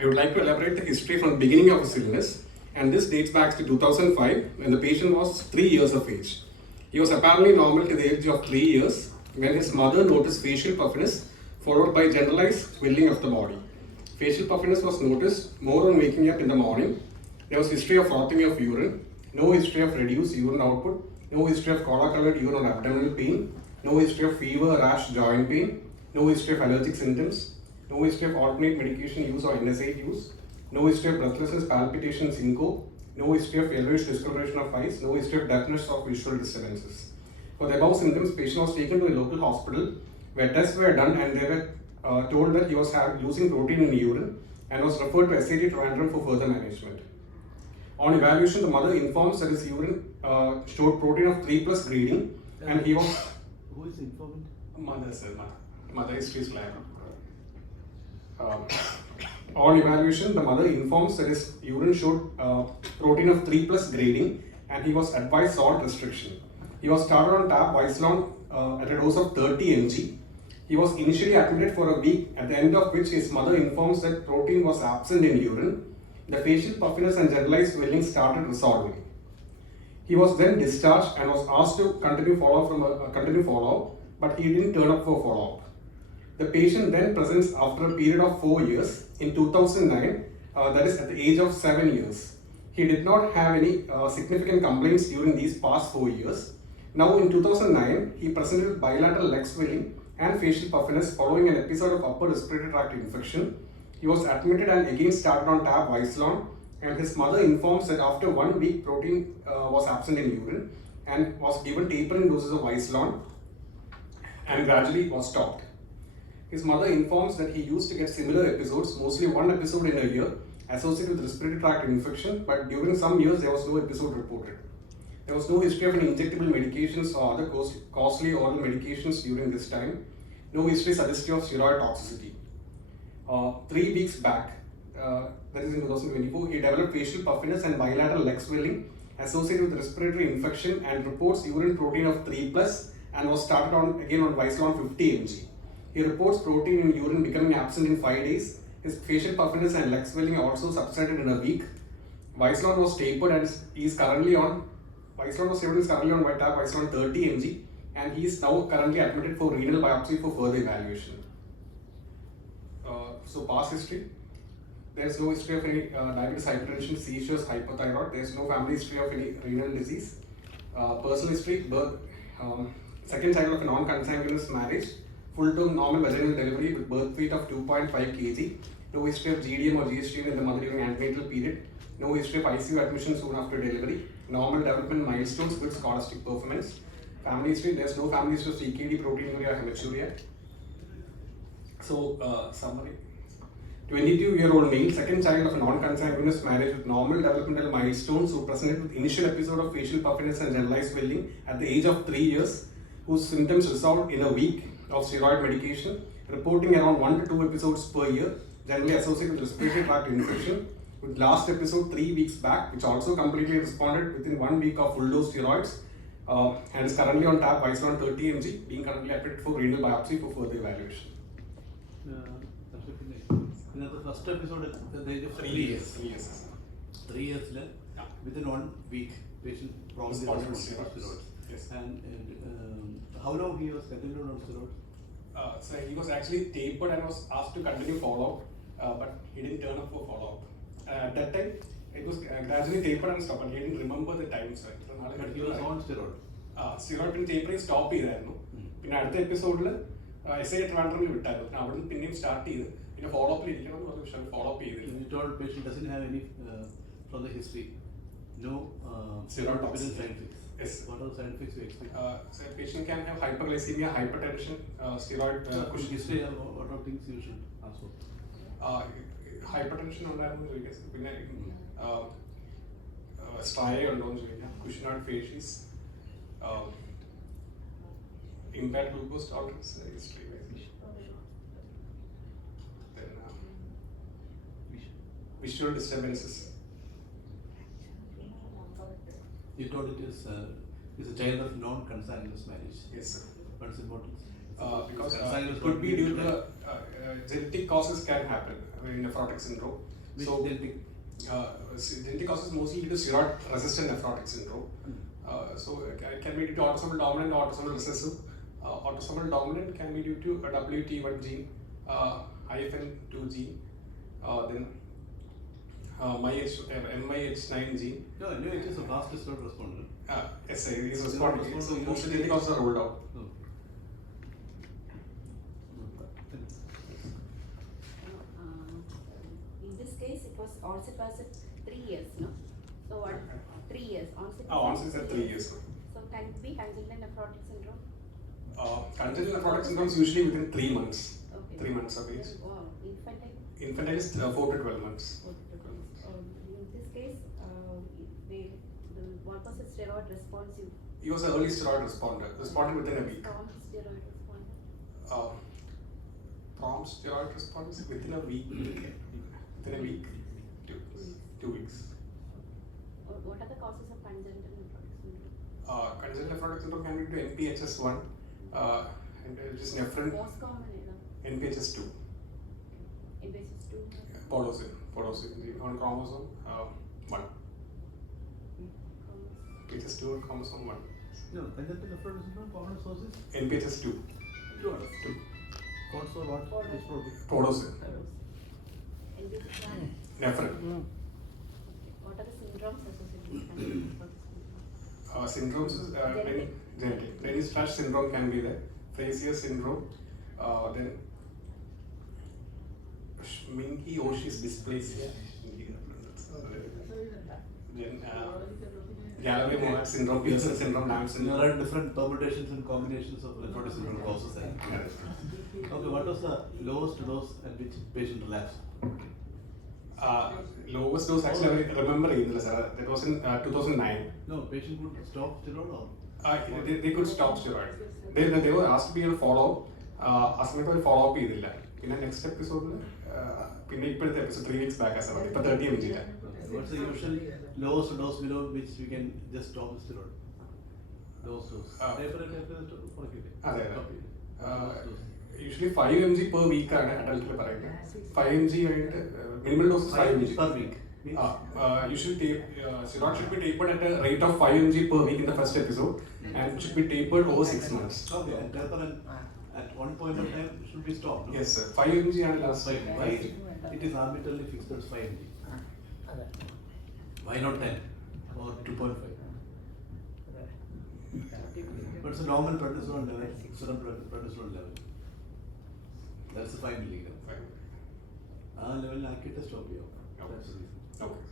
I would like to elaborate the history from the beginning of his illness, and this dates back to 2005 when the patient was 3 years of age. He was apparently normal to the age of 3 years when his mother noticed facial puffiness followed by generalized swelling of the body. Facial puffiness was noticed more on waking up in the morning. There was history of frothing of urine, no history of reduced urine output, no history of color-colored urine or abdominal pain, no history of fever, rash, joint pain, no history of allergic symptoms, no history of alternate medication use or NSAID use, no history of breathlessness, palpitation, syncope, no history of yellowish discoloration of eyes, no history of deafness or visual disturbances. For the above symptoms, patient was taken to a local hospital where tests were done and they were told that he was losing protein in urine and was referred to SAD Trivandrum for further management. On evaluation, the mother informs that his urine showed protein of 3 plus grading and he was... Who is informant? Mother, sir. Mother history is lab. On evaluation, the mother informs that his urine showed protein of 3 plus grading and he was advised salt restriction. He was started on tab Vicelon at a dose of 30 mg. He was initially admitted for a week, at the end of which his mother informs that protein was absent in urine. The facial puffiness and generalized swelling started resolving. He was then discharged and was asked to continue follow-up, but he didn't turn up for follow-up. The patient then presents after a period of 4 years in 2009, that is at the age of 7 years. He did not have any significant complaints during these past 4 years. Now in 2009, he presented with bilateral leg swelling and facial puffiness following an episode of upper respiratory tract infection. He was admitted and again started on tab Vicelon, and his mother informs that after 1 week protein was absent in urine and was given tapering doses of Vicelon and gradually was stopped. His mother informs that he used to get similar episodes, mostly 1 episode in a year, associated with respiratory tract infection, but during some years there was no episode reported. There was no history of any injectable medications or other costly oral medications during this time. No history suggestive of steroid toxicity. 3 weeks back, that is in 2024, he developed facial puffiness and bilateral leg swelling associated with respiratory infection and reports urine protein of 3 plus and was started on Vicelon 50 mg. He reports protein in urine becoming absent in 5 days. His facial puffiness and leg swelling also subsided in a week. Vicelon was tapered and is currently on Vicelon by tab Vicelon 30 mg, and he is now currently admitted for renal biopsy for further evaluation. So past history, there is no history of any diabetes, hypertension, seizures, hypothyroid. There is no family history of any renal disease. Personal history, birth, second child of a non-consanguineous marriage, full-term normal vaginal delivery with birth weight of 2.5 kg. No history of GDM or GST in the mother during antenatal period. No history of ICU admission soon after delivery. Normal development milestones, good scholastic performance. Family history, there is no family history of CKD, proteinuria, or hematuria. So, summary. 22-year-old male, second child of a non-consanguineous marriage with normal developmental milestones who presented with initial episode of facial puffiness and generalized swelling at the age of 3 years, whose symptoms resolved in a week of steroid medication, reporting around 1 to 2 episodes per year, generally associated with respiratory tract infection, with last episode 3 weeks back, which also completely responded within 1 week of full dose steroids, and is currently on tab Vicelon 30 mg, being currently admitted for renal biopsy for further evaluation. The first episode at the age of 3 years. 3 years. 3 years left. Yeah. Within 1 week, patient probably was on steroids. Yes. And how long he was continued on steroids? So he was actually tapered and was asked to continue follow-up, but he didn't turn up for follow-up. At that time, it was gradually tapered and stopped, but he didn't remember the time. So But he was on steroid. Steroid പിന്നെ tapering stop ചെയ്തായിരുന്നു. പിന്നെ അടുത്ത എപ്പിസോഡിൽ SAD Trivandrum വിട്ടായിരുന്നു. പിന്നെ അവിടെ നിന്ന് പിന്നെയും start ചെയ്ത് പിന്നെ ഫോളോ അപ്പിൽ ഇരിക്കണം എന്ന് പറഞ്ഞു, പക്ഷേ ഫോളോ അപ്പ് ചെയ്തില്ല. You told patient doesn't have any from the history, no steroid toxicity side effects. Yes. What are the side effects you expect? So a patient can have hyperglycemia, hypertension, steroid. History, what are things you should ask for? Hypertension ഉണ്ടായിരുന്നു ചോദിക്കാം, പിന്നെ സ്ട്രയ ഉണ്ടോ എന്ന് ചോദിക്കാം, കുഷനാർഡ് ഫേഷ്യസ്, impaired glucose tolerance history. Then visual disturbances. You told it is a child of non-consanguineous marriage. Yes, sir. What's important? Because it could be due to genetic causes can happen. nephrotic syndrome. Which So, genetic? genetic causes mostly due to steroid-resistant nephrotic syndrome. So it can be due to autosomal dominant or autosomal recessive. Autosomal dominant can be due to a WT1 gene, IFN2 gene, then MYH9 gene. No, it is a fast steroid responder. Yes, sir, it is responding. So Steroid most response- genetic causes are ruled out. No. In this case, it was onset was at 3 years, no? So what? 3 years. Onset. Onset is at 3 years. So can it be congenital nephrotic syndrome? Congenital nephrotic syndrome is usually within 3 months. Okay. 3 months of age. Wow. Infantile. Infantile is 4 to 12 months. In this case, what was the steroid responsive? He was an early steroid responder. Responded within a week. Prompt steroid responder. Prompt steroid response within a week. Within a week. 2 weeks. What are the causes of congenital nephrotic syndrome? Congenital nephrotic syndrome can be due to NPHS1 and just nephrin. Most common is NPHS2. NPHS2. Podosine gene on chromosome 1. NPHS2 on chromosome 1. No, congenital nephrotic syndrome, common sources? NPHS2. 2. Codes for what? Podosine. Which protein? Podosine. NPHS1. Nephrin. What are the syndromes associated with congenital nephrotic syndrome? Syndromes is genetic. Dennis-Trash syndrome can be there. Frazier syndrome. Then Schminke-Oshie's dysplasia. Then Galloway-Morat syndrome, Pearson syndrome, Lamb There syndrome. are different permutations and combinations of nephrotic syndrome causes. Okay, what was the lowest dose at which patient relapsed? Lowest dose actually I remember sir. That was in 2009. No, patient would stop steroid or? They could stop steroid. They were asked to be a follow up. ആ സമയത്ത് ഒരു follow up ചെയ്തില്ല. പിന്നെ next എപ്പിസോഡിൽ പിന്നെ ഇപ്പോഴത്തെ episode 3 weeks back as ഇപ്പൊ 30 mg. What's the usual lowest dose below which we can just stop the steroid? Dose. അതെ യൂഷ്വലി 5 mg per week ആണ് അഡൽട്ടിൽ പറയുന്നത്. 5 mg കഴിഞ്ഞിട്ട് minimum dose 5 mg per week. Usually steroid should be tapered at a rate of 5 mg per week in the first episode and should be tapered over 6 months. Okay, and taper at one point of time should be stopped. No? Yes sir, 5 mg and last 5. It is arbitrarily fixed as 5 mg. Why not 10 or 2.5? But it's a normal prednisolone level, serum prednisolone level. That's the 5 milligram. Level ആക്കിയിട്ട് stop ചെയ്യാം. That's the reason. Okay.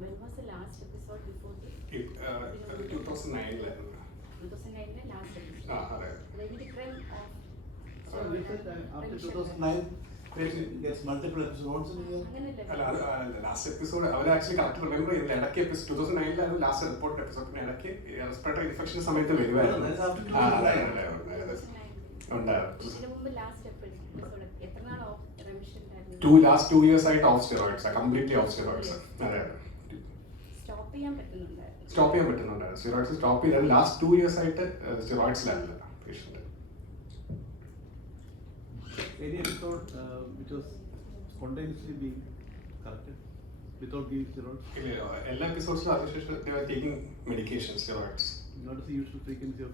When was the last episode before this? 2009 2009 last episode. അതെ. When did it run off? So after 2009, patient gets multiple episodes in a year. അല്ല അത് last episode അവർ actually correct remember ചെയ്യുന്നില്ല. ഇടയ്ക്ക് episode 2009 last report എപ്പിസോഡിന് ഇടയ്ക്ക് respiratory infection സമയത്ത് വരുമായിരുന്നു. That's after ഉണ്ടായിരുന്നു. ഇതിനു മുമ്പ് ലാസ്റ്റ് എപ്പിസോഡ് എത്ര നാൾ ഓഫ് റെമിഷൻ last 2 years ആയിട്ട് of steroids completely of steroids. അതെ സ്റ്റോപ്പ് ചെയ്യാൻ പറ്റുന്നുണ്ടായിരുന്നു. സ്റ്റോപ്പ് ചെയ്യാൻ പറ്റുന്നുണ്ടായിരുന്നു. സ്റ്റെറോയിഡ്സ് സ്റ്റോപ്പ് ചെയ്താൽ ലാസ്റ്റ് 2 years ആയിട്ട് സ്റ്റെറോയിഡ്സിലായിരുന്നു patient. Any episode which was spontaneously being corrected without giving steroids? എല്ലാ എപ്പിസോഡ്സിലും അതിനുശേഷം they were taking medication steroids. What is the usual frequency of?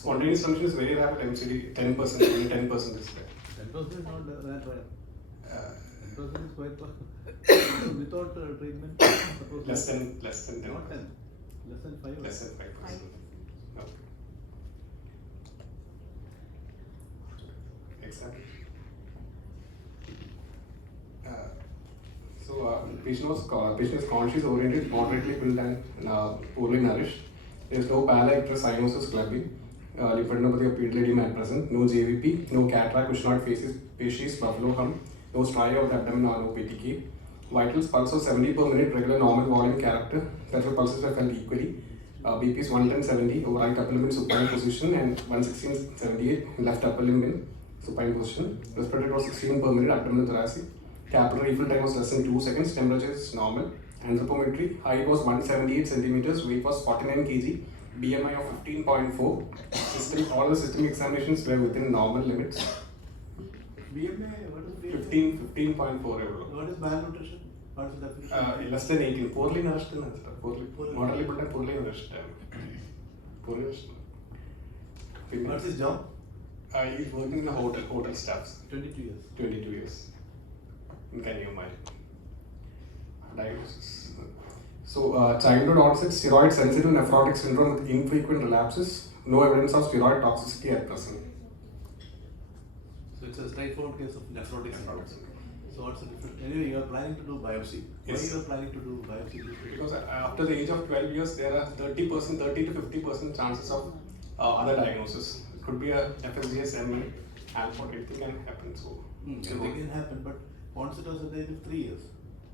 Spontaneous remission is very rare at MCD, 10%, only 10% is there. 10% is not that rare. 10% is quite rare. Without treatment, suppose Less than 10. not 10, less than 5. Less than 5%. Okay. Example. Patient is conscious, oriented, moderately built and poorly nourished. There is no parallel cyanosis clubbing, lymphadenopathy or pedal at present, no JVP, no cataract, cushingoid facies, buffalo hump, no stria of the abdomen or no PTK. Vitals pulse of 70 per minute, regular normal volume character, peripheral pulses are felt equally. BP is 110/70, right upper limb in supine position and 116/78 left upper limb in supine position. Respiratory was 16 per minute, abdominal thoracic. Capillary refill time was less than 2 seconds, temperature is normal. Anthropometry, height was 178 centimeters, weight was 49 kg, BMI of 15.4. All the systemic examinations were within normal limits. BMI, what is BMI? 15.4 euro. What is malnutrition? What is the definition? Less than 18. Poorly nourished. Poorly, Poorly. moderately built and poorly nourished. Poorly nourished. What's his job? He's working in the hotel staffs. 22 years. 22 years. In Kanyakumari. Diagnosis. So, childhood onset steroid sensitive nephrotic syndrome with infrequent relapses. No evidence of steroid toxicity at present. So it's a straightforward case of nephrotic syndrome. So what's the difference? Anyway, you are planning to do biopsy. Yes. Why you are planning to do biopsy? Because after the age of 12 years, there are 30 to 50% chances of other diagnosis. It could be a FSGS, MN, Alport, anything can happen. So, Everything can happen, but onset was at the age of 3 years.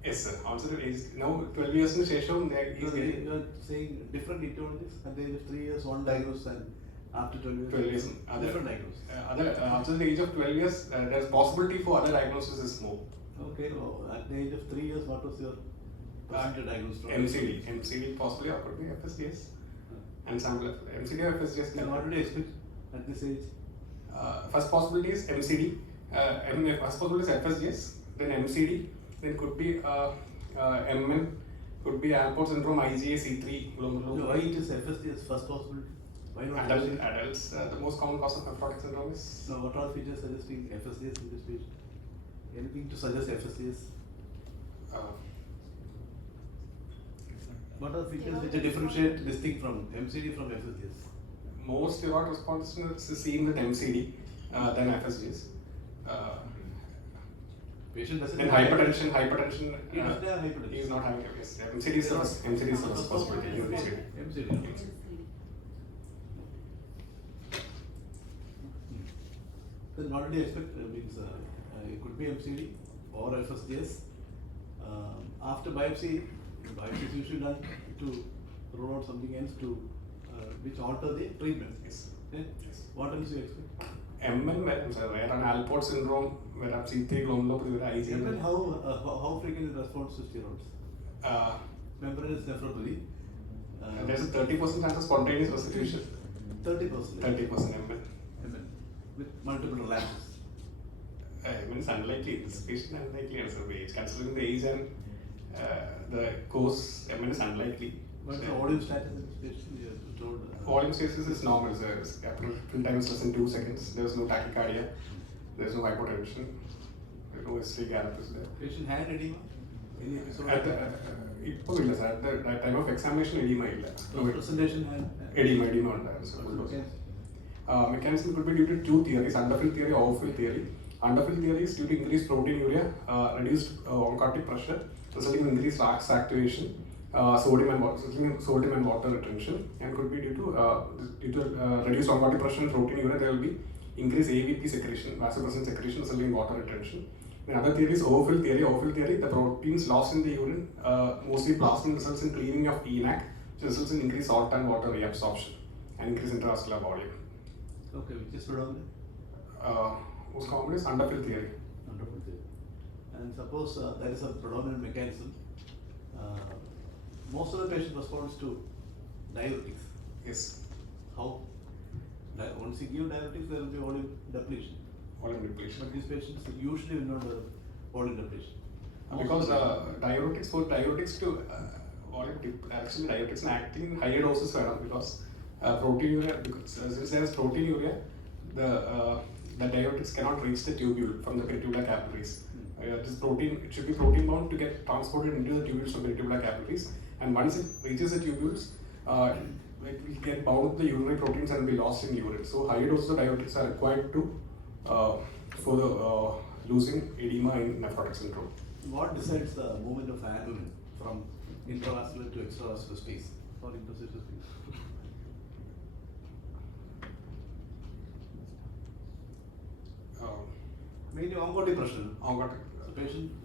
yes, sir. Onset at age now 12 years in Shesham, You are saying different etiologies at the age of 3 years, one diagnosis, and after 12 years, 12 years. different diagnosis. After the age of 12 years, there's possibility for other diagnosis is more. Okay, well, at the age of 3 years, what was your percentage diagnosis? MCD possibly, or could be FSGS. And sample MCD or FSGS. And what did you expect at this age? First possibility is MCD. First possibility is FSGS. Then MCD. Then could be MN. Could be Alport syndrome, IgA, C3. Why it is FSGS first possibility? Why not Adults, the most common cause of nephrotic syndrome is. No, what are features suggesting FSGS in this patient? Anything to suggest FSGS? What are features which differentiate this thing from MCD from FSGS? More steroid responsiveness is seen with MCD than FSGS. Patient doesn't Then have hypertension. He doesn't have hypertension. He is not having yes. MCD is the first possibility. MCD. Then what did you expect? Means it could be MCD or FSGS. After biopsy is usually done to rule out something else to which alter the treatment. Yes. Okay? Yes. What else you expect? MN where an Alport syndrome where C3 glomerulopathy where IgA. MN, how frequent is response to steroids? Membranous nephropathy. There's a 30% chance of spontaneous restitution. 30%. 30% MN. MN with multiple relapses. MN is unlikely. This patient is unlikely as a age. Considering the age and the course, MN is unlikely. What's the volume status in this patient? You have told. Volume status is normal. Capital fill time is less than 2 seconds. There's no tachycardia. There's no hypotension. There's no history gap is there. Patient had edema? Any episode? At the time of examination, edema illa. Presentation had Edema under. Mechanism could be due to two theories: underfill theory, overfill theory. Underfill theory is due to increased proteinuria, reduced oncotic pressure, resulting in increased RAX activation, sodium and water retention, and could be due to reduced oncotic pressure and proteinuria. There will be increased AVP secretion, vasopressin secretion, resulting in water retention. Another theory is overfill theory. Overfill theory, the proteins lost in the urine, mostly plasmin, results in cleaning of ENaC, which results in increased salt and water reabsorption and increased intravascular volume. Okay, which is predominant? Most common is underfill theory. Underfill theory. And suppose there is a predominant mechanism, most of the patient responds to diuretics. Yes. How? Once you give diuretics, there will be volume depletion. Volume depletion. But these patients usually will not have volume depletion. Because diuretics to actually diuretics are acting in higher doses because proteinuria, because since there is proteinuria, the diuretics cannot reach the tubule from the peritubular capillaries. This protein, it should be protein bound to get transported into the tubules from peritubular capillaries, and once it reaches the tubules, it will get bound to the urinary proteins and be lost in urine. So higher doses of diuretics are required to for the losing edema in nephrotic syndrome. What decides the movement of albumin from intravascular to extravascular space or interstitial space? Mainly oncotic pressure. Oncotic.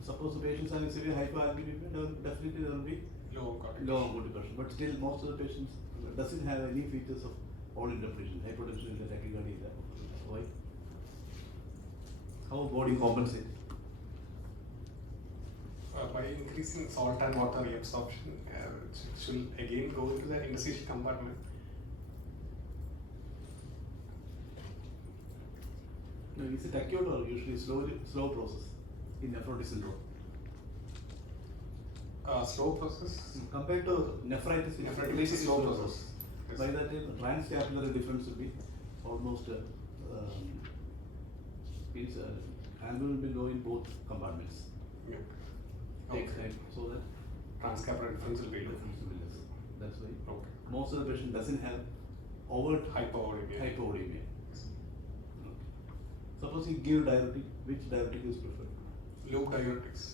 Suppose the patient is having severe hypoalbuminemia, definitely there will be Low oncotic pressure. But still, most of the patients doesn't have any features of volume depletion, hypotension, tachycardia. Why? How body compensates? By increasing salt and water reabsorption, it should again go into the interstitial compartment. No, is it acute or usually slow process? in nephrotic syndrome? Slow process. Compared to nephritis, which Nephritis is is slow process. Yes. By that time, transcapillary difference will be almost means angle will be low in both compartments. Yeah. Takes Okay. time, so that Transcapital difference will be low. difference will be less. That's why Okay. most of the patient doesn't have overt Hypovolemia. hypovolemia. Okay. Suppose you give diuretic, which diuretic is preferred? Loop diuretics.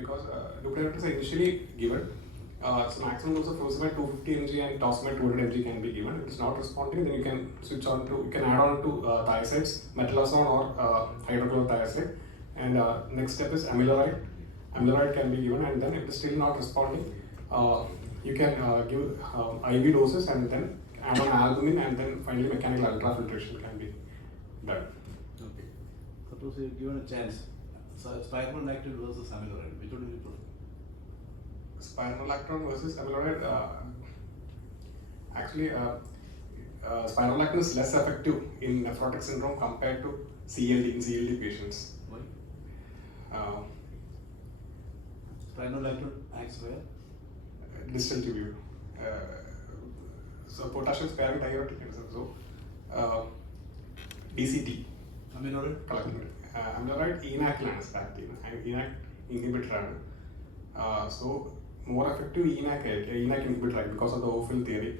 Because loop diuretics are initially given. So maximum dose of furosemide 250 mg and tosmide 200 mg can be given. If it's not responding, then you can switch on to, you can add on to thiazides, metolazone or hydrochlorothiazide. And next step is amiloride. Amiloride can be given, and then if it's still not responding, you can give IV doses and then add on albumin, and then finally mechanical ultrafiltration can be done. Okay. Suppose you are given a chance, spironolactone versus amiloride, which one will you prefer? Spironolactone versus amiloride. Actually, spironolactone is less effective in nephrotic syndrome compared to CLD in CLD patients. Why? Uh, Spironolactone acts where? Distal tubule. So potassium sparing diuretic. So DCT. Amiloride? Amiloride ENaC lands active and ENaC inhibitor. So more effective ENaC inhibitor because of the overfill theory.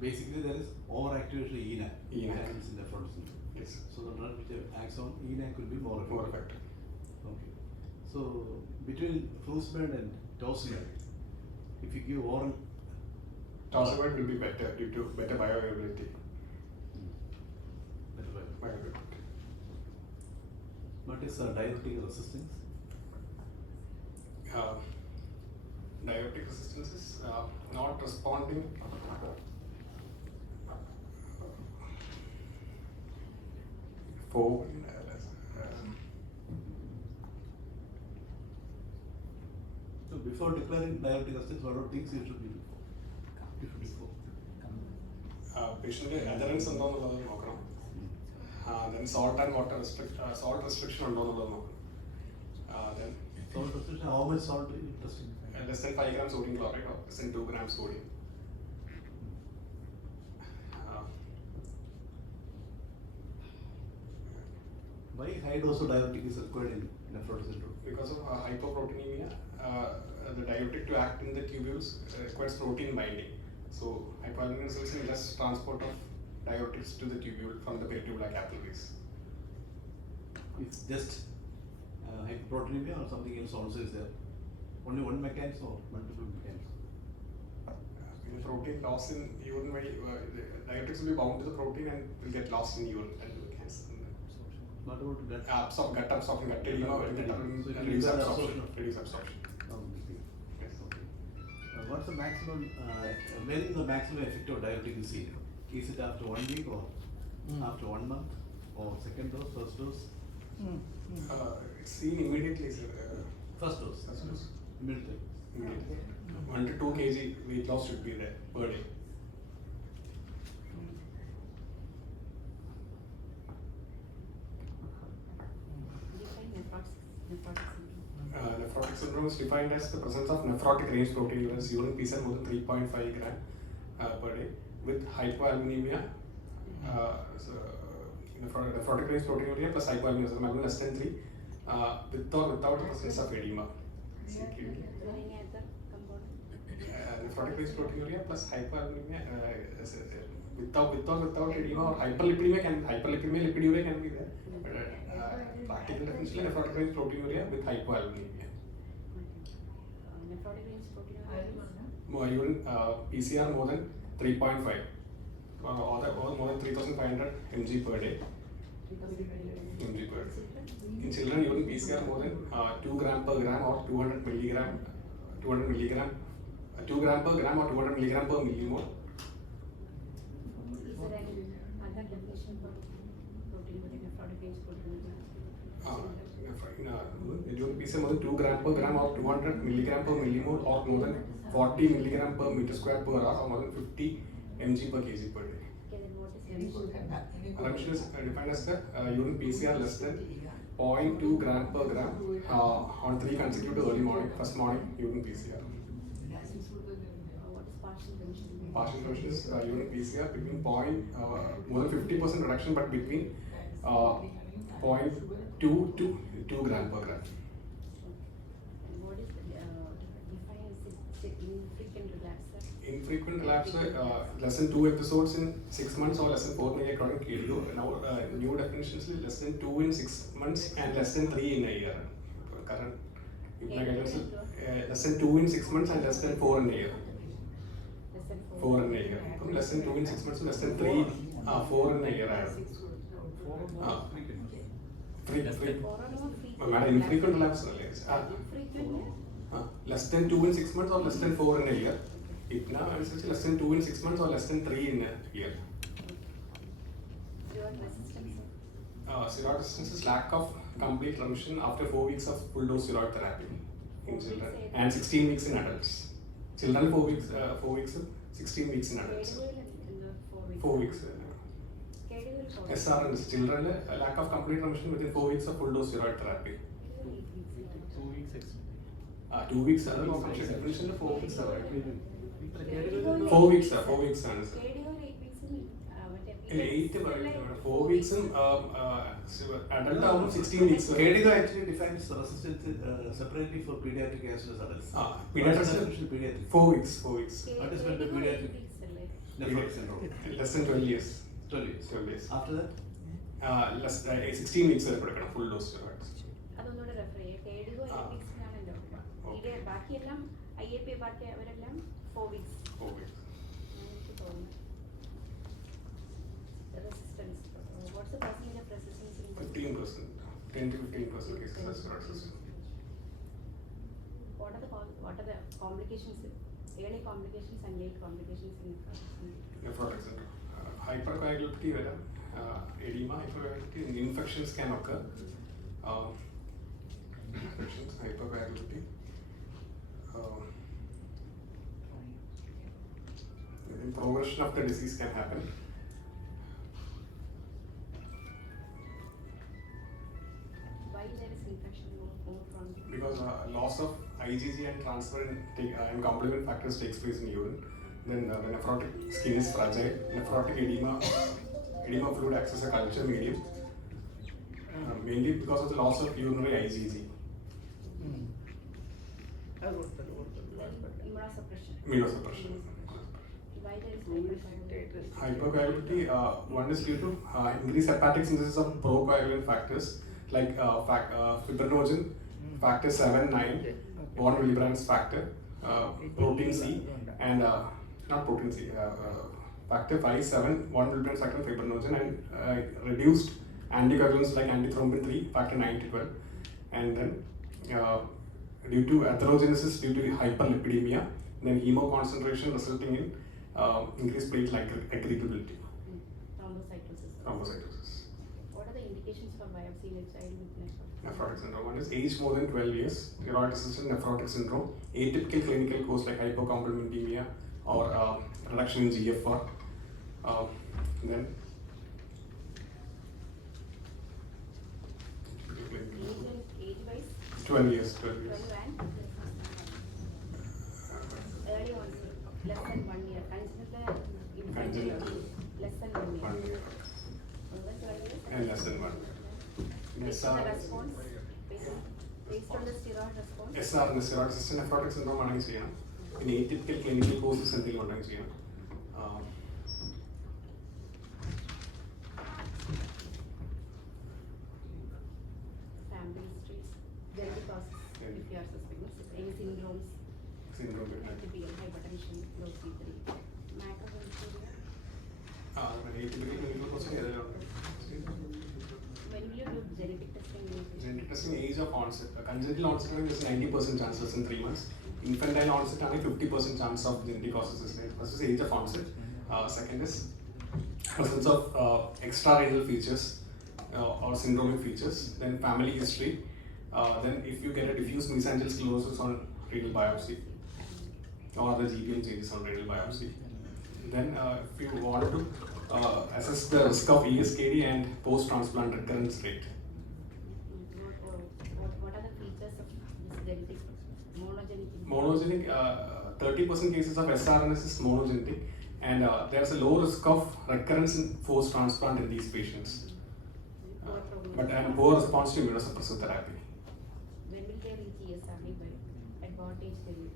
Basically, there is overactivation of ENaC. ENaC. Happens in nephrotic syndrome. Yes. So the drug which acts on ENaC will be more effective. More effective. Okay. So between furosemide and tosmide, if you give oral, Tosmide will be better due to better bioavailability. Bioavailability. what is diuretic resistance? Diuretic resistance is not responding. For So before declaring diuretic resistance, what are things you should be before? patient adherence ഉണ്ടോന്നുള്ളത് നോക്കണം. Then salt and water salt restriction ഉണ്ടോന്നുള്ളത് നോക്കണം. Then Salt restriction, how much salt are you testing? less than 5 grams sodium chloride or less than 2 grams sodium. Why high dose of diuretic is required in nephrotic syndrome? Because of hypoproteinemia, the diuretic to act in the tubules requires protein binding. So hypoalbuminemia results in less transport of diuretics to the tubule from the peritubular capillaries. It's just hyperproteinemia or something else also is there? Only one mechanism or multiple mechanisms? In protein loss in urine, the diuretics will be bound to the protein and will get lost in urine and will cancel. Not about gut. Gut absorption, gut edema, So it will reduce be absorption. absorption. Reduce absorption. Yes. Okay. What's the maximum, when is the maximum effect of diuretic is seen? Is it after 1 week or after 1 month or second dose, first dose? It's seen immediately, sir. First dose. First dose. Immediately. Immediately. 1 to 2 kg weight loss should be there per day. Define nephrotic syndrome. Nephrotic syndrome is defined as the presence of nephrotic range protein levels urine PCR more than 3.5 gram per day with hypoalbuminemia. So, nephrotic range proteinuria plus hypoalbuminemia less than 3 with or without the presence of edema. Any other component? Nephrotic range proteinuria plus hypoalbuminemia without edema or hyperlipidemia lipiduria can be there. Practical definition nephrotic range proteinuria with hypoalbuminemia. Nephrotic range proteinuria. Urine PCR more than 3.5 or more than 3,500 mg per day. Mg per day. In children, urine PCR more than 2 gram per gram or 200 milligram, 2 gram per gram or 200 milligram per millimole. Is there any other definition for proteinuria, nephrotic range proteinuria? Urine PCR more than 2 gram per gram or 200 milligram per millimole or more than 40 milligram per meter square per hour or more than 50 mg per kg per day. Okay, then what is remission? Remission is defined as the urine PCR less than 0.2 gram per gram on 3 consecutive early morning, first morning urine PCR. What is partial remission? Partial remission is urine PCR between more than 50% reduction, but between 0.2 to 2 gram per gram. And what is the define infrequent relapse? Infrequent relapse, less than 2 episodes in 6 months or less than 4 major chronic KDO. Now, new definitions is less than 2 in 6 months and less than 3 in a year. Current less than 2 in 6 months and less than 4 in a year. Less than 4 in a year. Less than 2 in 6 months, less than 3, 4 in a year. Madam, infrequent relapse. Less than 2 in 6 months or less than 4 in a year. Less than 2 in 6 months or less than 3 in a year. Steroid resistance? Steroid resistance is lack of complete remission after 4 weeks of full dose steroid therapy in children and 16 weeks in adults. Children 4 weeks, 16 weeks in adults. 4 weeks. SR is children lack of complete remission within 4 weeks of full dose steroid therapy. 2 weeks. 2 weeks. Definition 4 weeks. 4 weeks. 4 weeks. 8 4 weeks adult 16 weeks. KDO actually defines resistance separately for pediatric as well as adults. Pediatric 4 weeks. 4 weeks. What is meant by pediatric? Nephrotic syndrome. Less than 12 years. 12 years. 12 years. After that? 16 weeks full dose steroids. അതൊന്നുകൂടെ refer ചെയ്യാം. KDO 8 വീക്സിനാണ് എൻ്റെ ഇത് ബാക്കിയെല്ലാം IAP ബാക്കി അവരെല്ലാം 4 weeks. 4 weeks. എനിക്ക് തോന്നുന്നു resistance. What's the percentage of resistance in 15%. 10 to 15% cases of steroid resistance. What are the complications, early complications and late complications in Nephrotic syndrome. Hypercoagulability, edema, hypercoagulability, infections can occur. Infections, hypercoagulability. Then progression of the disease can happen. Why there is infection more from? Because loss of IgG and transfer and complement factors takes place in urine. Then the nephrotic skin is fragile. Nephrotic edema fluid acts as a culture medium, mainly because of the loss of urinary IgG. Immunosuppression. Why there is Hypercoagulability, one is due to increased hepatic synthesis of procoagulant factors like fibrinogen, factor 7, 9, von Willebrand's factor, protein C, and not protein C, factor 5, 7, von Willebrand's factor, fibrinogen, and reduced anticoagulants like antithrombin 3, factor 9 to 12, and then due to atherogenesis due to hyperlipidemia, then hemo concentration resulting in increased platelet aggregability. Thrombocytosis. What are the indications for biopsy in a child with Nephrotic syndrome? One is age more than 12 years, steroid-resistant nephrotic syndrome, atypical clinical course like hypocomplementemia or reduction in GFR. Then age wise? 12 years. 12 years. 12 and early onset, less than 1 year. Congenital less than 1 year. 1 year. More than 12 years? And less than 1 year. Based on the response? Based on the steroid response? SR in the steroid-resistant nephrotic syndrome ആണെങ്കിൽ ചെയ്യണം. പിന്നെ atypical clinical courses എന്തെങ്കിലും ഉണ്ടെങ്കിൽ ചെയ്യണം. Family history, genetic causes, if you are suspecting, any syndromes, Syndrome. hypertension, low C3, macrohematuria. Atypical clinical course ഏതെല്ലാം ഉണ്ട്? When will you do genetic testing? Genetic testing age of onset. Congenital onset is 90% chance less than 3 months. Infantile onset is 50% chance of genetic causes. First is age of onset. Second is presence of extra-renal features or syndromic features. Then family history. Then if you get a diffuse mesangial sclerosis on renal biopsy or the GBM changes on renal biopsy. Then if you want to assess the risk of ESKD and post-transplant recurrence rate. genetic, monogenic? Monogenic, 30% cases of SRNS is monogenic, and there's a low risk of recurrence in forced transplant in these patients. Poor prognosis. But and poor response to immunosuppressive therapy. When will they reach ESRD by? At what age they will?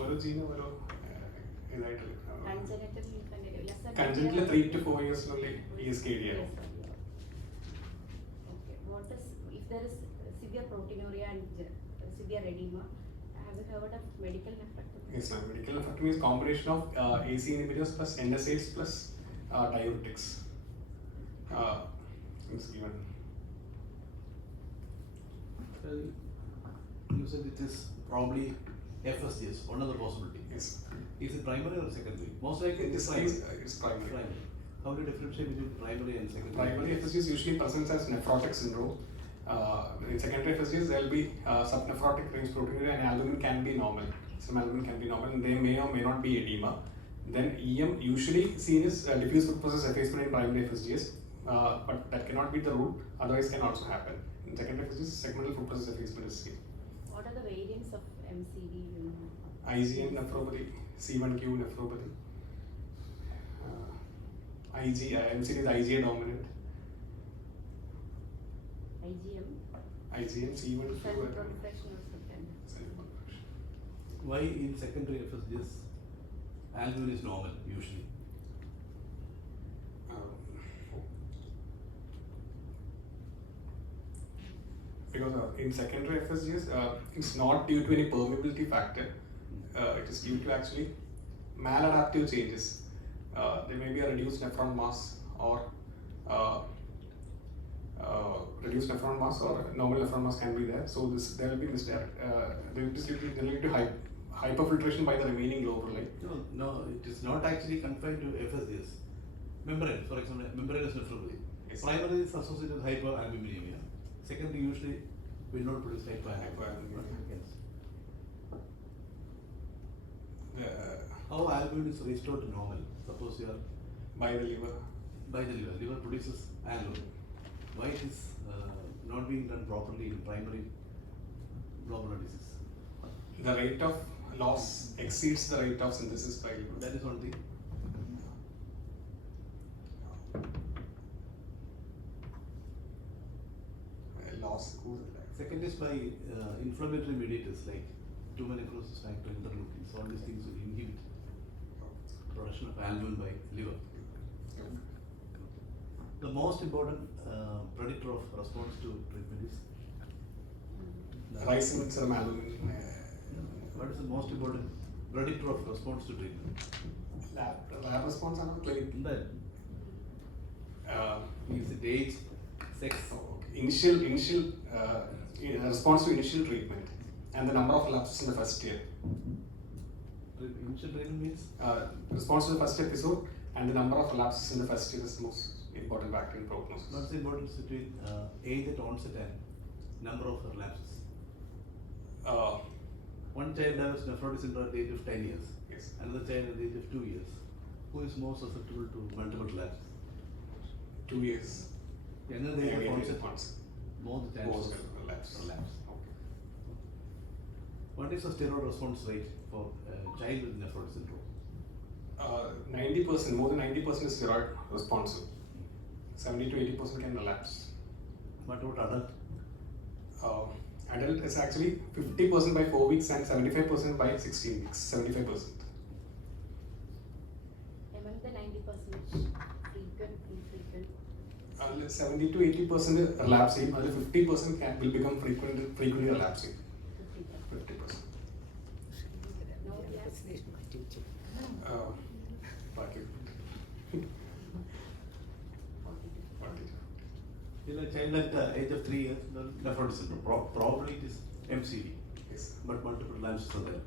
ഓരോ ജീനും ഓരോ ഇതായിട്ട് Congenital infant, less than കൺജന്റിൽ 3 to 4 ഇയേഴ്സിനുള്ളിൽ ESKD ആവും. Okay. What is, if there is severe proteinuria and severe edema, have you heard of medical nephrectomy? Yes, ma'am. Medical nephrectomy is combination of AC inhibitors plus NSAIDs plus diuretics. Is given. You said it is probably FSGS, one of the possibility. Yes. Is it primary or secondary? Most likely it is primary. It's primary. Primary. How do you differentiate between primary and secondary? Primary FSGS usually presents as nephrotic syndrome. In secondary FSGS, there will be subnephrotic range proteinuria and albumin can be normal. Some albumin can be normal and they may or may not be edema. Then EM usually seen as diffuse food process effacement in primary FSGS, but that cannot be the rule, otherwise can also happen. In secondary FSGS, segmental food process effacement is seen. What are the variants of MCD? You know? IgM nephropathy, C1q nephropathy. MCD is IgA dominant. IgM? IgM, C1q. Cell proliferation or something. Why in secondary FSGS albumin is normal usually? Because in secondary FSGS, it's not due to any permeability factor. It is due to actually maladaptive changes. There may be a reduced nephron mass or reduced nephron mass or normal nephron mass can be there. So there will be misdirect. There is due to hyperfiltration by the remaining lobar line. No, it is not actually confined to FSGS. Membrane, for example, membranous nephropathy. Yes. Primary is associated with hyperalbuminemia. Secondary usually will not produce hyperalbuminemia. How albumin is restored to normal? Suppose you are By the liver. by the liver. Liver produces albumin. Why it is not being done properly in primary glomerular disease? The rate of loss exceeds the rate of synthesis by liver. That is one thing. Loss. Second is by inflammatory mediators like tumor necrosis factor, interleukins. All these things will inhibit production of albumin by liver. The most important predictor of response to treatment is Rise in serum albumin. what is the most important predictor of response to treatment? Lab response and clinic. That means it age, sex. Initial response to initial treatment and the number of lapses in the first year. Initial treatment means Response to the first episode and the number of lapses in the first year is the most important factor in prognosis. what's the importance between age at onset and number of relapses? One child develops nephrotic syndrome at the age of 10 years. Yes. Another child at the age of 2 years. Who is more susceptible to multiple relapses? 2 years. Younger the age of onset, more the chance More of relapse. relapse. Okay. What is the steroid response rate for a child with nephrotic syndrome? 90%, more than 90% is steroid responsive. 70 to 80% can relapse. What about adult? Adult is actually 50% by 4 weeks and 75% by 16 weeks. 75%. Among the 90%, frequent, infrequent. 70 to 80% is relapsing, other 50% will become frequently relapsing. 50%. No relapse. In a child at the age of 3 years, the nephrotic syndrome, probably it is MCD, Yes. but multiple relapses are there.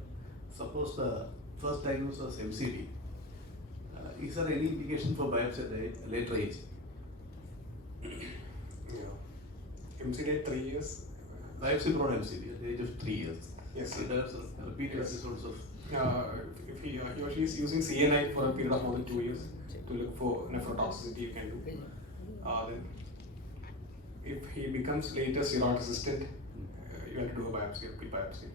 Suppose the first diagnosis was MCD, is there any indication for biopsy at a later age? Yeah. MCD at 3 years. Biopsy brought MCD at the age of 3 years. Yes. It develops repeated Yes. episodes of If he or she is using CNI for a period of more than 2 years to look for nephrotoxicity, you can do. Then if he becomes later steroid resistant, you you have to do a biopsy, a quick biopsy.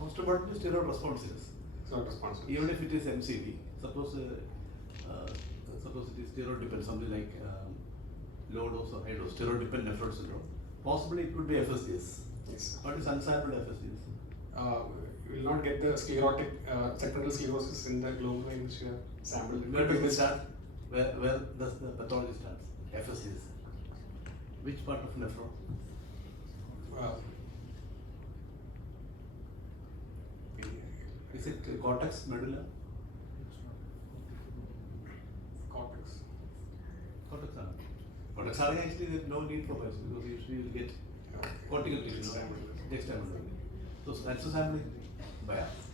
Most important is steroid responses. It's not responsible. Even if it is MCD, suppose suppose it is steroid dependent, something like low dose or high dose steroid dependent nephrotic syndrome. Possibly it could be FSDS. Yes. What is unsampled FSDS? You will not get the sclerotic segmental sclerosis in the glomerular in which you have sampled. Where does it start? Where does the pathology start? FSDS. Which part of nephron? Is it cortex, medulla? Cortex. Cortex. Cortex actually there is no need for biopsy because usually you will get cortical tissue. Dextamine. So that's a sampling biopsy.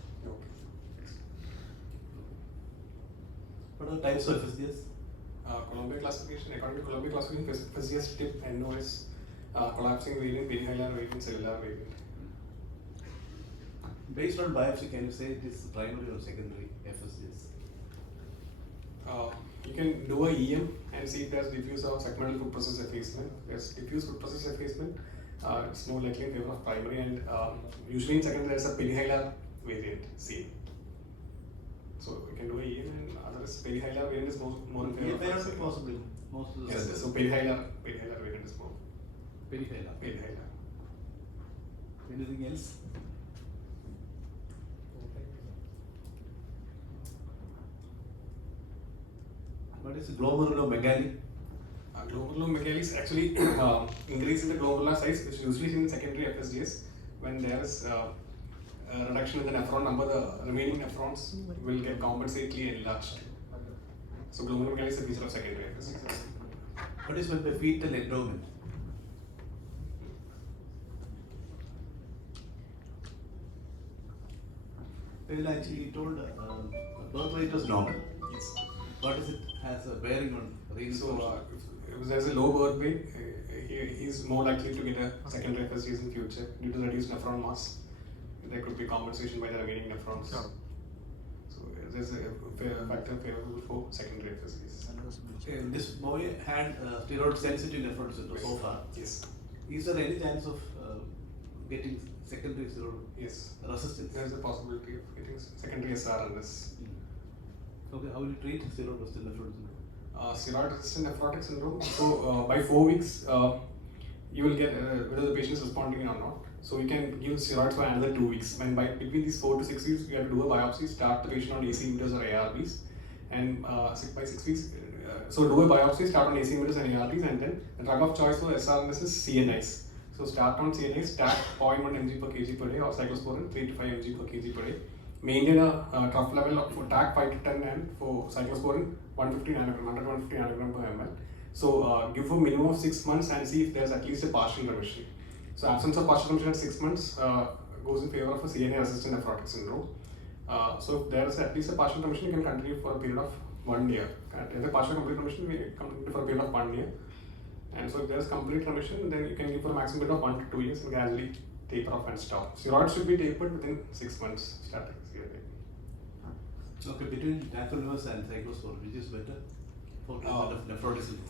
What are the types of FSDS? Columbia classification, according to Columbia classification, FSDS tip NO is collapsing variant, perihilar variant, cellular variant. Based on biopsy, can you say it is primary or secondary FSDS? You can do a EM and see if there's diffuse or segmental food process effacement. If there's diffuse food process effacement, it's more likely in favor of primary, and usually in secondary there's a perihilar variant, C. So you can do a EM, and others perihilar variant is more in favor Yeah, of may not be secondary. possible. Most of the Yes, so perihilar variant is more. perihilar. Perihilar. Anything else? What is glomerulomegaly? Glomerulomegaly is actually increase in the glomerular size, which usually is in secondary FSDS. When there is a reduction in the nephron number, the remaining nephrons will get compensatedly enlarged. So glomerulomegaly is a feature of secondary FSDS. What is with the fetal endowment? Well, actually, you told birth rate was normal. Yes. What is it has a bearing on renal So function? if there's a low birth weight, he's more likely to get a secondary FSDS in future due to reduced nephron mass. There could be compensation by the remaining nephrons. Yeah. So there's a factor favorable for secondary FSDS. Okay, this boy had steroid sensitive nephrotic syndrome so far. Yes. Is there any chance of getting secondary steroid Yes. resistance? There is a possibility of getting secondary SRNS. Okay, how will you treat steroid resistant nephrotic syndrome? Steroid resistant nephrotic syndrome. So by 4 weeks, you will get whether the patient is responding or not. So you can give steroids for another 2 weeks. When between these 4 to 6 weeks, you have to do a biopsy, start the patient on AC inhibitors or ARBs, and by 6 weeks, so do a biopsy, start on AC inhibitors and ARBs, and then the drug of choice for SRNS is CNIs. So start on CNIs, TAC 0.1 mg per kg per day, or cyclosporin 3 to 5 mg per kg per day. Maintain a trough level for TAC 5 to 10 and for cyclosporin 150 nanogram, 150 nanogram per ml. So give for minimum of 6 months and see if there's at least a partial remission. So absence of partial remission at 6 months goes in favor of a CNA resistant nephrotic syndrome. So if there is at least a partial remission, you can continue for a period of 1 year. If the partial complete remission, we continue for a period of 1 year. And so if there is complete remission, then you can give for a maximum period of 1 to 2 years and gradually taper off and stop. Steroids should be tapered within 6 months starting steroid. Okay, between tacrolimus and cyclosporin, which is better for treatment of nephrotic syndrome?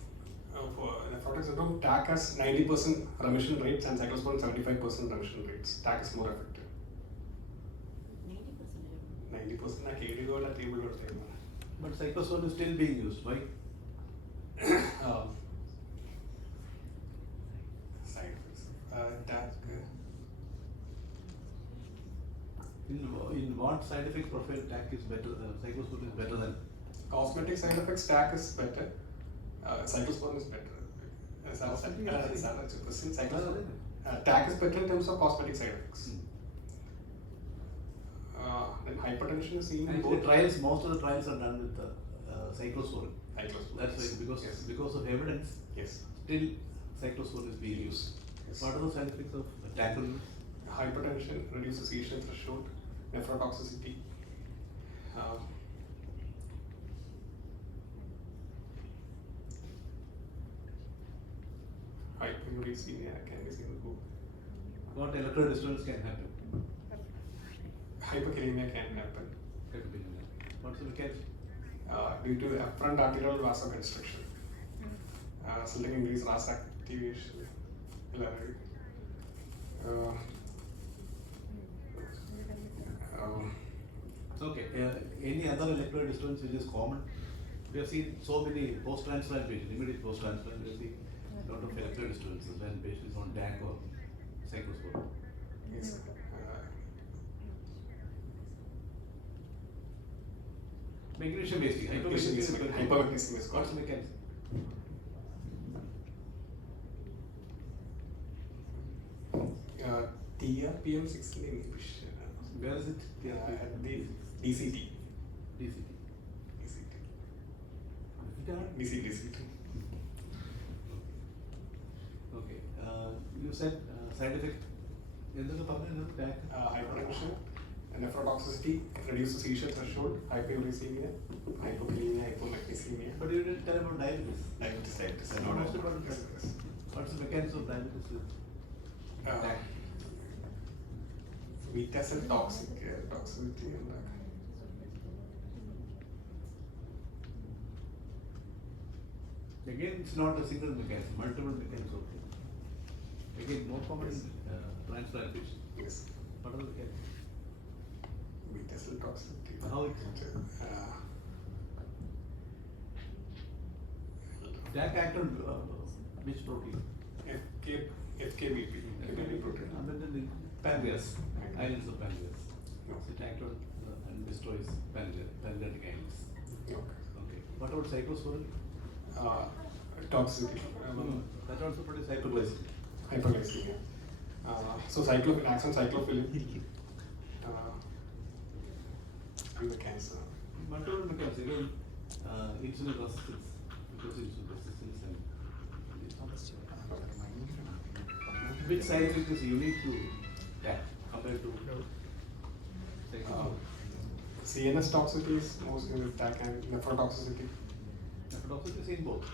For nephrotic syndrome, TAC has 90% remission rates and cyclosporin 75% remission rates. TAC is more effective. 90% I can't go at table or something. But cyclosporin is still being used. Why? Side effects. TAC. In what side effect profile TAC is better? Cyclosporin is better than? Cosmetic side effects, TAC is better. Cyclosporin is better. TAC is better in terms of cosmetic side effects. Then hypertension is seen in Actually, both. trials, most of the trials are done with cyclosporin. Cyclosporin. That's right, because Yes. because of evidence, Yes. still cyclosporin is being used. Yes. What are the side effects of tacrolimus? Hypertension reduces seizure threshold, nephrotoxicity. Hyperuricemia can be seen in both. What electrodysturance can happen? Hyperkalemia can happen What's the mechanism? due to afferent arterial vasoconstriction, resulting in increased RAS activation. Okay. Any other electrolyte disturbance which is common? We have seen so many post-transplant patients, immediate post-transplant, we have seen a lot of electrolyte disturbances when patient is on DAC or cyclosporin. Yes. Magnesium wasting, Hypermagnesium is called. What's the mechanism? TRPM6 inhibition. Where is it? The DCT. DCT. DCT. Okay. You said side effect. എന്തൊക്കെ പറഞ്ഞു DAC? Hypertension, nephrotoxicity, reduced seizure threshold, hyperuricemia, hypokalemia, hypomagnesemia. But you didn't tell about diabetes. Diabetes. No, what's the mechanism of diabetes with DAC? Beta cell toxicity and Again, it's not a single mechanism, multiple mechanisms. Again, more common in transplant patients. yes. What are the mechanisms? Beta cell toxicity. How it DAC act on which protein? FKBP protein. And then the pancreas, islands of pancreas. No. So it acts on and destroys pancreatic islands. Okay. Okay. What about cyclosporin? Toxicity. That also produces hyperglycemia. Hyperglycemia. So acts on cyclophilin. And the cancer. Multiple mechanisms. Again, insulin resistance. Because insulin resistance and which side effect is unique to DAC compared to cyclosporin? CNS toxicity is mostly with DAC and nephrotoxicity. Nephrotoxicity is in both.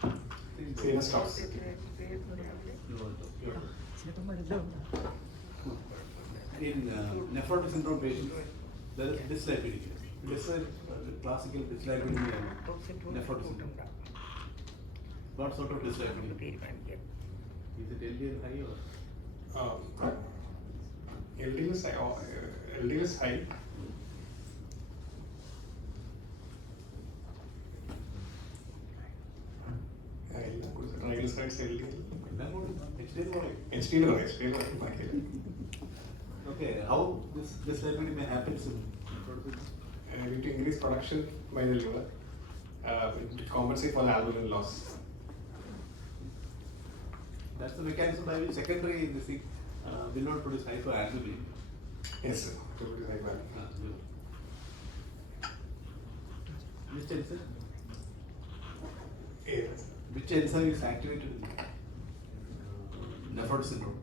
CNS toxicity. In nephrotic syndrome patients, there is dyslipidemia. Classical dyslipidemia and nephrotic syndrome. What sort of dyslipidemia? Is it LDL high or? LDL is high. Triglycerides LDL. HDL. Okay, how this dyslipidemia happens in nephrotic? Due to increased production by the liver, to compensate for the albumin loss. That's the mechanism by which secondary this thing will not produce hyperalbumin. Yes, sir. To produce hyperalbumin. Which enzyme? Yes. Which enzyme is activated in nephrotic syndrome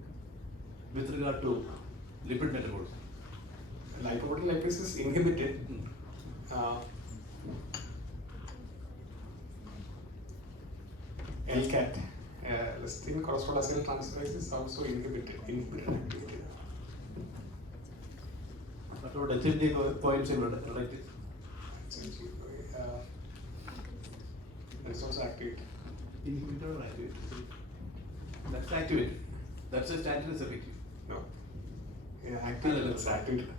with regard to lipid metabolism? Lipoprotein lipase is inhibited. LCAT, lecithin cholesterol acetyltransferase is also inhibited activity. What about HMG coenzyme reductase? That's also activated. Inhibitor or activated? That's activated. That's why statin is effective. No. Yeah, activated. It's activated.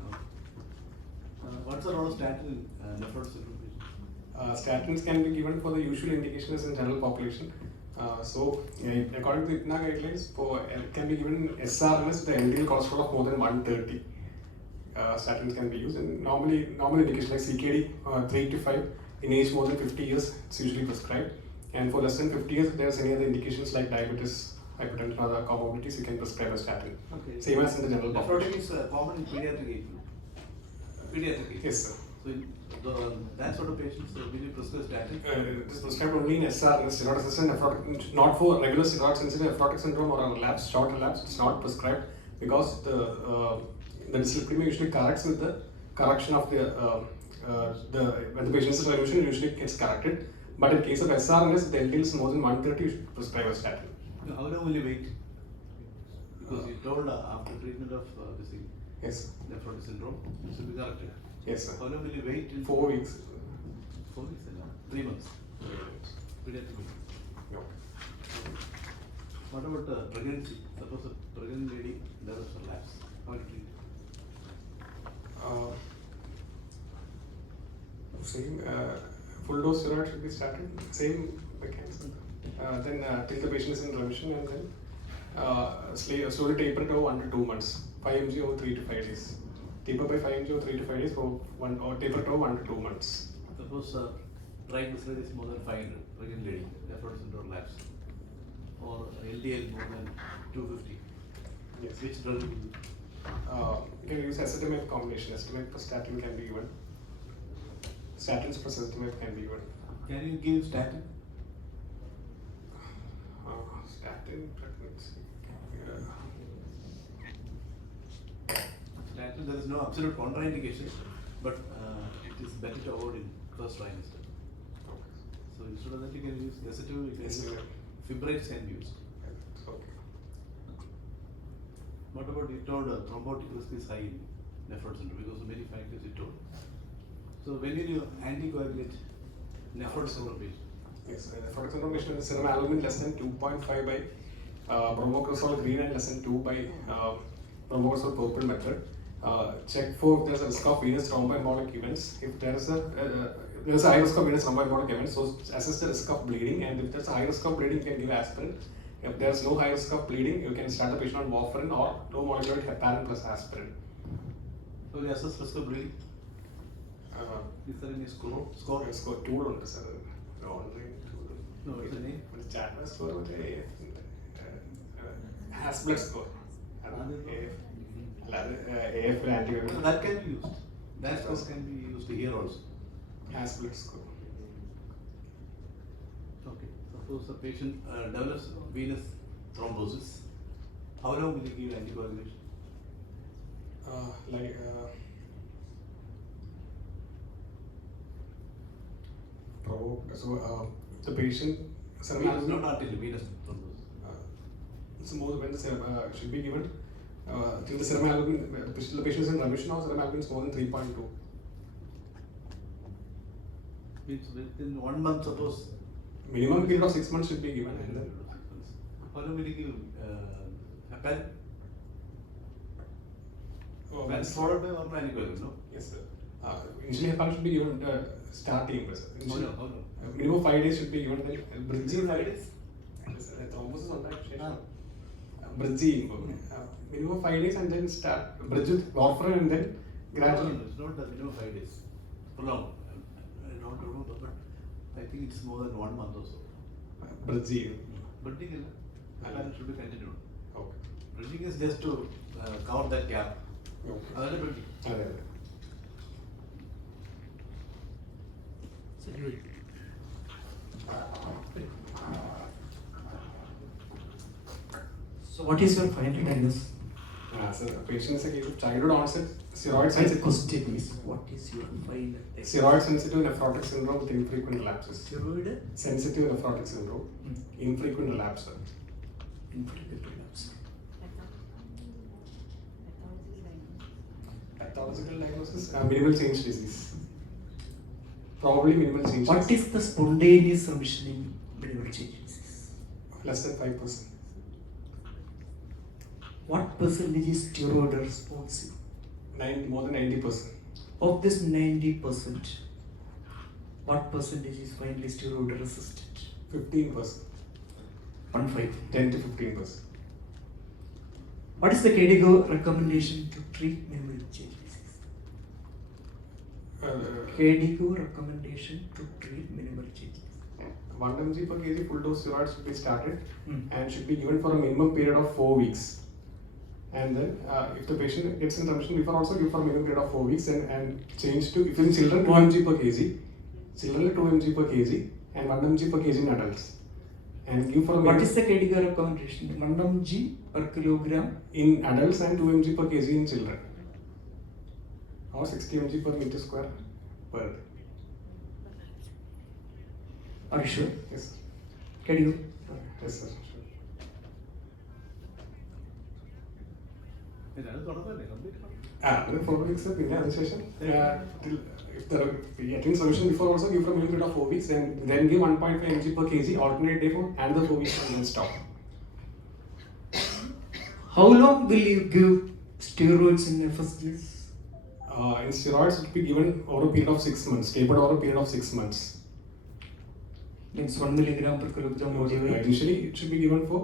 What's the role of statin in nephrotic syndrome patients? Statins can be given for the usual indications in general population. According to the IPNA guidelines, it can be given in SRNS with the LDL cholesterol of more than 130. Statins can be used, and normal indications like CKD 3 to 5 in age more than 50 years, it's usually prescribed. And for less than 50 years, if there's any other indications like diabetes, hypertension, or other comorbidities, you can prescribe a statin. Okay. Same as in the general population. Nephrotic is common in pediatric age. Pediatric age. Yes, sir. So in that sort of patients, will you prescribe statin? It is prescribed only in SR, steroid resistant nephrotic, not for regular steroid sensitive nephrotic syndrome or a relapse, short relapse. It's not prescribed because the dyslipidemia usually corrects with the correction of when the patient's resolution usually gets corrected. But in case of SRNS, the LDL is more than 130, you should prescribe a statin. How long will you wait? Because you told after treatment of this thing, Yes. nephrotic syndrome, it should be corrected. Yes, sir. How long will you wait? 4 weeks. 4 weeks, 3 months. Pediatric. No. What about pregnancy? Suppose a pregnant lady develops a lapse. How do you treat it? Same full dose steroid should be started. Same mechanism. Then till the patient is in remission, and then slowly taper it over 1 to 2 months. 5 mg over 3 to 5 days. Taper by 5 mg over 3 to 5 days, or taper it over 1 to 2 months. Suppose triglyceride is more than 500, pregnant lady, Nephrotic syndrome lapse, or LDL more than 250. Yes. Which drug will you? You can use acetamide combination. Acetamide plus statin can be given. Statins plus acetamide can be given. Can you give statin? Statin pregnancy. Statin, there is no absolute contraindication, but it is better to avoid in first trimester. Okay. So instead of that, you can use lacetive, you can use fibrates can be used. Okay. What about you told thrombotic risk is high in Nephrotic syndrome because of many factors you told. So when will you anticoagulate Nephrotic syndrome patient? Yes, nephrotic syndrome patient with serum albumin less than 2.5 by bromocresol green and less than 2 by bromocresol purple method. Check for if there is a risk of venous thromboembolic events. If there is a high risk of venous thromboembolic events, so assess the risk of bleeding, and if there is a high risk of bleeding, you can give aspirin. If there is no high risk of bleeding, you can start the patient on warfarin or low molecular heparin plus aspirin. So you assess risk of bleeding? Is there any score? Score tool ഉണ്ട് sir. Online tool. No, what's the name? Chatware score has blood score. AF antibiotic. That can be used. That score can be used here also. Has blood score. Okay. Suppose the patient develops venous thrombosis. How long will you give anticoagulation? The patient Venous, not arterial, venous thrombosis. So more when the serum should be given till the serum albumin, the patient is in remission or serum albumin is more than 3.2. Means within 1 month, suppose. Minimum period of 6 months should be given, and then How long will you give heparin? That's followed by oral anticoagulant, no? Yes, sir. Initially, heparin should be given starting. How long? Minimum 5 days should be given. Then bridging 5 days? thrombosis on that. Bridging. Minimum 5 days and then start bridge with warfarin and then gradually. No, it's not the minimum 5 days. Prolonged. I don't remember, but I think it's more than 1 month or so. Bridging. Bridging should be continued. Okay. Bridging is just to cover that gap. Okay. Other bridging. So what is your final diagnosis? Sir, patient is a case of childhood onset steroid The sensitive. question is, what is your final diagnosis? Steroid sensitive nephrotic syndrome with infrequent relapses. Steroid Sensitive nephrotic syndrome, infrequent relapse. infrequent relapse. Pathological diagnosis, minimal change disease. Probably minimal change. What is the spontaneous remission in minimal change disease? Less than 5%. What percentage is steroid responsive? More than 90%. Of this 90%, what percentage is finally steroid resistant? 15%. 1.5. 10 to 15%. What is the KDIGO recommendation to treat minimal change disease? KDIGO recommendation to treat minimal change disease. 1 mg per kg full dose steroids should be started Hmm. and should be given for a minimum period of 4 weeks. And then if the patient gets in remission before, also give for a minimum period of 4 weeks and change to, if in children 2 mg per kg, children 2 mg per kg and 1 mg per kg in adults. And give for a What is the KDIGO recommendation? 1 mg per kilogram in adults and 2 mg per kg in children. Or 60 mg per meter square per day. Are you sure? Yes. KDIGO? Yes, sir. Another 4 weeks, പിന്നെ അതിനുശേഷം if the getting solution before, also give for a minimum period of 4 weeks, then give 1.5 mg per kg alternate day for another 4 weeks and then stop. How long will you give steroids in FSGS? In steroids, it will be given over a period of 6 months, tapered over a period of 6 months. Means 1 milligram per kilogram body weight. Initially, it should be given for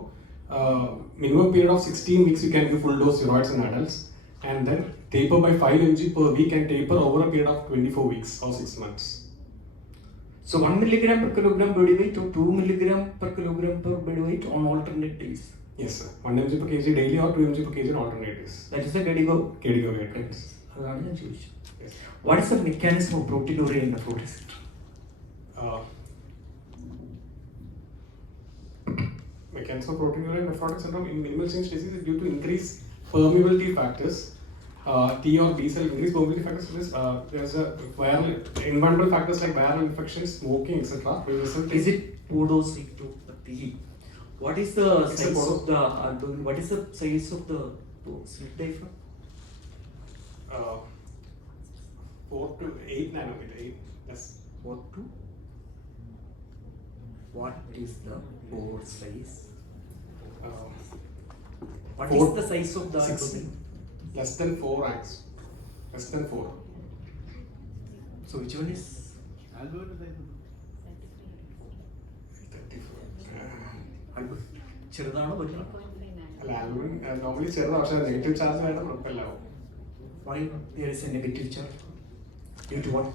minimum period of 16 weeks. You can give full dose steroids in adults, and then taper by 5 mg per week and taper over a period of 24 weeks or 6 months. So 1 milligram per kilogram body weight or 2 milligram per kilogram per body weight on alternate days. Yes, sir. 1 mg per kg daily or 2 mg per kg on alternate days. That is the KDIGO. KDIGO guidelines. അതാണ് ഞാൻ ചോദിച്ചത്. Yes. What is the mechanism of proteinuria in nephrotic syndrome? Mechanism of proteinuria in nephrotic syndrome in minimal change disease is due to increased permeability factors, T or B cell increased permeability factors. There's a viral environmental factors like viral infections, smoking, etc. Is it podocytopathy? What is the size of the abdomen? What is the size of the slit diaphragm? 4 to 8 nanometer. 8. Yes. 4 to. What is the pore size? What is the size of the abdomen? Less than 4 ranks. Less than 4. So which one is? Alveolar size. 34. ചെറുതാണോ വലുതാണോ? അല്ല, albumin normally ചെറുതാണ്, പക്ഷേ negative charge ആയിട്ട് കുഴപ്പമില്ല. Why there is a negative charge? Due to what?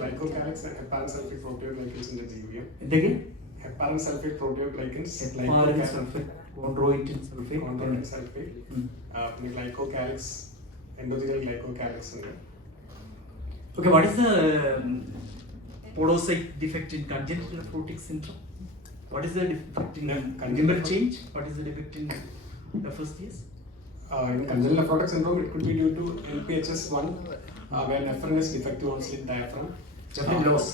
Glycocalyx and heparan sulfate proteoglycans in the GVM. Again? Heparan sulfate proteoglycans. Heparan sulfate, chondroitin sulfate. Chondroitin sulfate. പിന്നെ glycocalyx, endothelial glycocalyx ഉണ്ട്. Okay, what is the podocyte defect in congenital nephrotic syndrome? What is the defect in congenital change? What is the defect in FSGS? In congenital nephrotic syndrome, it could be due to NPHS1, where nephrin is defective on slit diaphragm. Nephrin loss.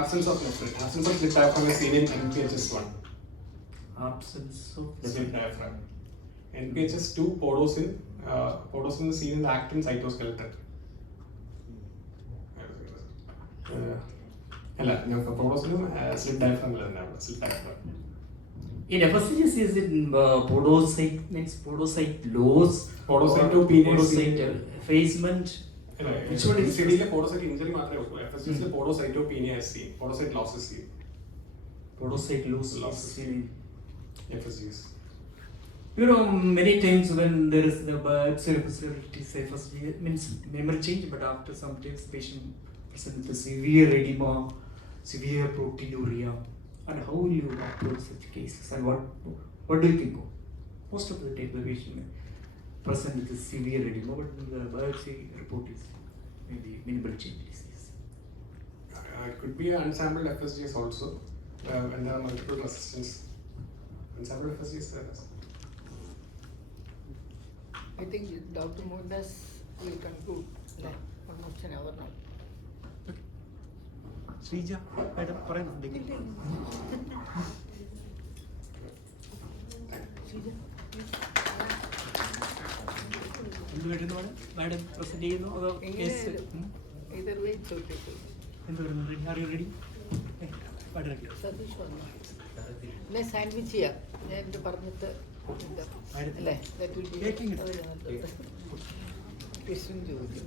Absence of nephrin. Absence of slit diaphragm is seen in NPHS1. Absence of Slit diaphragm. NPHS2, podosin. Podosin is seen in the actin cytoskeleton. അല്ല, podosin slit diaphragm slit diaphragm. In FSGS, is it podocyte means podocyte loss? Podocytopenia. Podocyte effacement? Which one is? NCD-ലെ podocyte injury മാത്രമേ ഉള്ളൂ. FSGS-ലെ podocytopenia is seen. Podocyte loss is seen. Podocyte loss is seen. FSGS. You know, many times when there is the biopsy FSGS means memory change, but after some days patient present with severe edema, severe proteinuria. And how will you approach such cases? And what do you think of? Most of the time the patient present with severe edema, but the biopsy report is maybe minimal change disease. It could be an unsampled FSGS also, when there are multiple resistance. Unsampled FSGS. I think Dr. Mohandas will conclude almost an hour now. Sreeja madam പറയുന്നുണ്ടെങ്കിൽ എന്ത് വരുന്നു madam present ചെയ്യുന്നു അതോ case Either way, it's okay. എന്ത് വരുന്നു? Are you ready? Satheesh വന്നു. എന്നെ sandwich ചെയ്യാം. ഞാൻ എൻ്റെ പറഞ്ഞിട്ട് അല്ലേ? കൃഷ്ണൻ ചോദിക്കും.